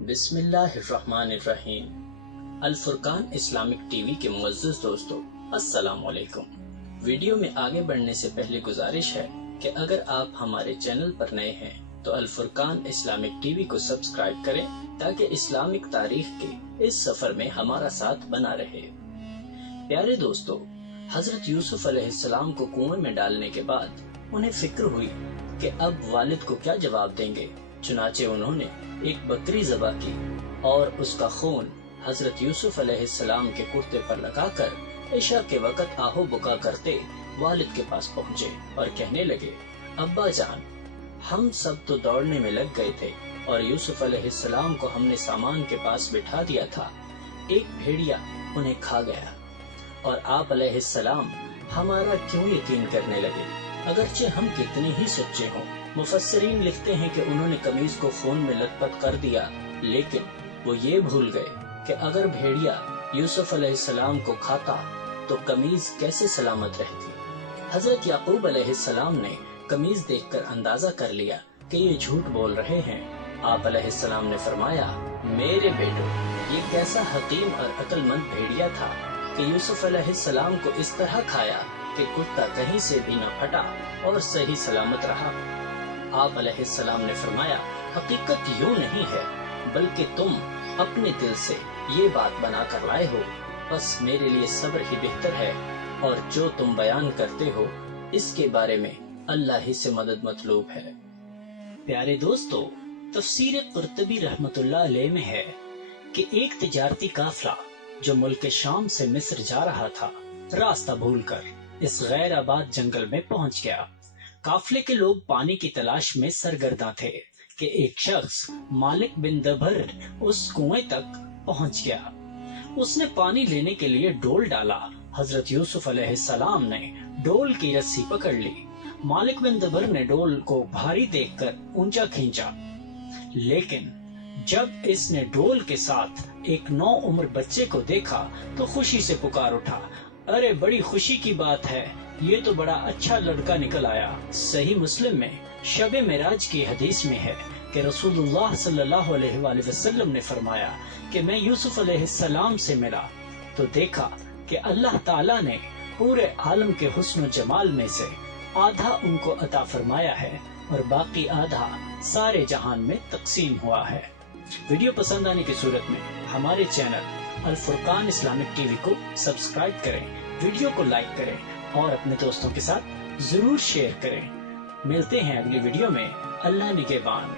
بسم اللہ الرحمن الرحیم۔ الفرقان اسلامک ٹی وی کے معزز دوستو، السلام علیکم۔ ویڈیو میں آگے بڑھنے سے پہلے گزارش ہے کہ اگر آپ ہمارے چینل پر نئے ہیں تو الفرقان اسلامک ٹی وی کو سبسکرائب کریں تاکہ اسلامک تاریخ کے اس سفر میں ہمارا ساتھ بنا رہے۔ پیارے دوستو، حضرت یوسف علیہ السلام کو کنویں میں ڈالنے کے بعد انہیں فکر ہوئی کہ اب والد کو کیا جواب دیں گے۔ چنانچہ انہوں نے ایک بکری ذبح کی اور اس کا خون حضرت یوسف علیہ السلام کے کرتے پر لگا کر عشاء کے وقت آہو بکا کرتے والد کے پاس پہنچے اور کہنے لگے، ابا جان، ہم سب تو دوڑنے میں لگ گئے تھے اور یوسف علیہ السلام کو ہم نے سامان کے پاس بٹھا دیا تھا، ایک بھیڑیا انہیں کھا گیا اور آپ علیہ السلام ہمارا کیوں یقین کرنے لگے، اگرچہ ہم کتنے ہی سچے ہوں۔ مفسرین لکھتے ہیں کہ انہوں نے قمیض کو خون میں لت پت کر دیا، لیکن وہ یہ بھول گئے کہ اگر بھیڑیا یوسف علیہ السلام کو کھاتا تو قمیض کیسے سلامت رہتی۔ حضرت یعقوب علیہ السلام نے قمیض دیکھ کر اندازہ کر لیا کہ یہ جھوٹ بول رہے ہیں۔ آپ علیہ السلام نے فرمایا، میرے بیٹو، یہ کیسا حکیم اور عقل مند بھیڑیا تھا کہ یوسف علیہ السلام کو اس طرح کھایا کہ کتا کہیں سے بھی نہ پھٹا اور صحیح سلامت رہا۔ آپ علیہ السلام نے فرمایا، حقیقت یوں نہیں ہے بلکہ تم اپنے دل سے یہ بات بنا کر لائے ہو، بس میرے لیے صبر ہی بہتر ہے، اور جو تم بیان کرتے ہو اس کے بارے میں اللہ ہی سے مدد مطلوب ہے۔ پیارے دوستو، تفسیر قرطبی رحمت اللہ علیہ میں ہے کہ ایک تجارتی قافلہ جو ملک شام سے مصر جا رہا تھا، راستہ بھول کر اس غیر آباد جنگل میں پہنچ گیا۔ قافلے کے لوگ پانی کی تلاش میں سرگرداں تھے کہ ایک شخص مالک بن دبر اس کنویں تک پہنچ گیا۔ اس نے پانی لینے کے لیے ڈول ڈالا۔ حضرت یوسف علیہ السلام نے ڈول کی رسی پکڑ لی۔ مالک بن دبر نے ڈول کو بھاری دیکھ کر اونچا کھینچا، لیکن جب اس نے ڈول کے ساتھ ایک 9 عمر بچے کو دیکھا تو خوشی سے پکار اٹھا، ارے بڑی خوشی کی بات ہے، یہ تو بڑا اچھا لڑکا نکل آیا۔ صحیح مسلم میں شب معراج کی حدیث میں ہے کہ رسول اللہ صلی اللہ علیہ وآلہ وسلم نے فرمایا کہ میں یوسف علیہ السلام سے ملا تو دیکھا کہ اللہ تعالیٰ نے پورے عالم کے حسن و جمال میں سے آدھا ان کو عطا فرمایا ہے اور باقی آدھا سارے جہان میں تقسیم ہوا ہے۔ ویڈیو پسند آنے کی صورت میں ہمارے چینل الفرقان اسلامک ٹی وی کو سبسکرائب کریں، ویڈیو کو لائک کریں اور اپنے دوستوں کے ساتھ ضرور شیئر کریں۔ ملتے ہیں اگلی ویڈیو میں۔ اللہ نگہبان۔